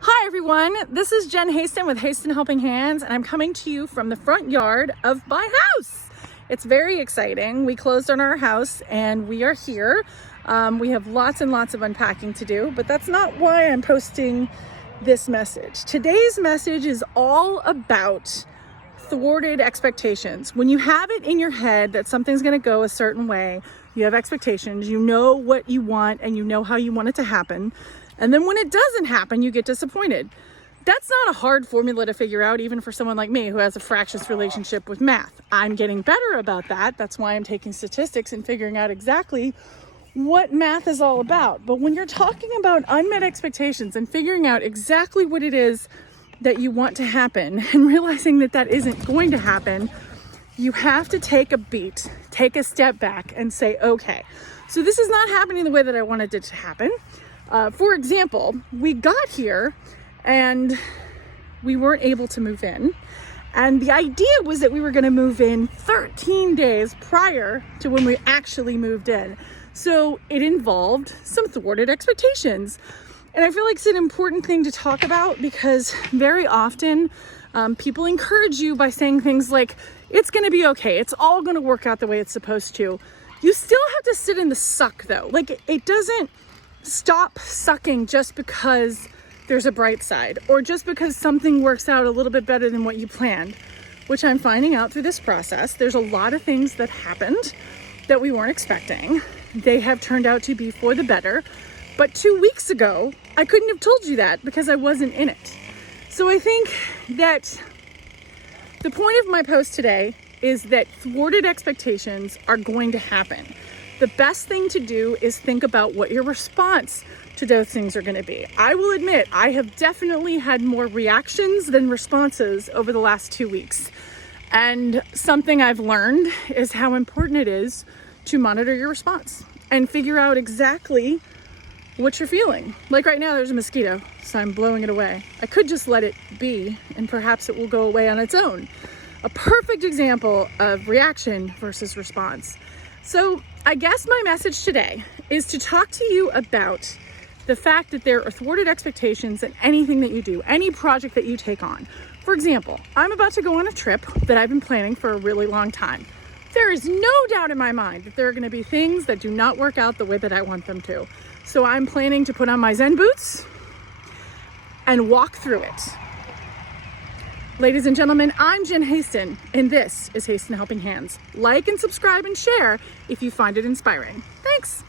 Hi everyone, this is Jen Haston with Haston Helping Hands, and I'm coming to you from the front yard of my house. It's very exciting. We closed on our house and we are here. We have lots and lots of unpacking to do, but that's not why I'm posting this message. Today's message is all about thwarted expectations. When you have it in your head that something's going to go a certain way, you have expectations, you know what you want and you know how you want it to happen. And then when it doesn't happen, you get disappointed. That's not a hard formula to figure out, even for someone like me who has a fractious relationship with math. I'm getting better about that. That's why I'm taking statistics and figuring out exactly what math is all about. But when you're talking about unmet expectations and figuring out exactly what it is that you want to happen and realizing that that isn't going to happen, you have to take a beat, take a step back and say, okay, so this is not happening the way that I wanted it to happen. For example, we got here and we weren't able to move in. And the idea was that we were going to move in 13 days prior to when we actually moved in. So it involved some thwarted expectations. And I feel like it's an important thing to talk about because very often people encourage you by saying things like, it's going to be okay. It's all going to work out the way it's supposed to. You still have to sit in the suck though. Like it doesn't stop sucking just because there's a bright side or just because something works out a little bit better than what you planned, which I'm finding out through this process. There's a lot of things that happened that we weren't expecting. They have turned out to be for the better. But 2 weeks ago, I couldn't have told you that because I wasn't in it. So I think that the point of my post today is that thwarted expectations are going to happen. The best thing to do is think about what your response to those things are going to be. I will admit, I have definitely had more reactions than responses over the last 2 weeks. And something I've learned is how important it is to monitor your response and figure out exactly what you're feeling. Like right now, there's a mosquito, so I'm blowing it away. I could just let it be, and perhaps it will go away on its own. A perfect example of reaction versus response. So I guess my message today is to talk to you about the fact that there are thwarted expectations in anything that you do, any project that you take on. For example, I'm about to go on a trip that I've been planning for a really long time. There is no doubt in my mind that there are going to be things that do not work out the way that I want them to. So I'm planning to put on my Zen boots and walk through it. Ladies and gentlemen, I'm Jen Haston, and this is Haston Helping Hands. Like and subscribe and share if you find it inspiring. Thanks.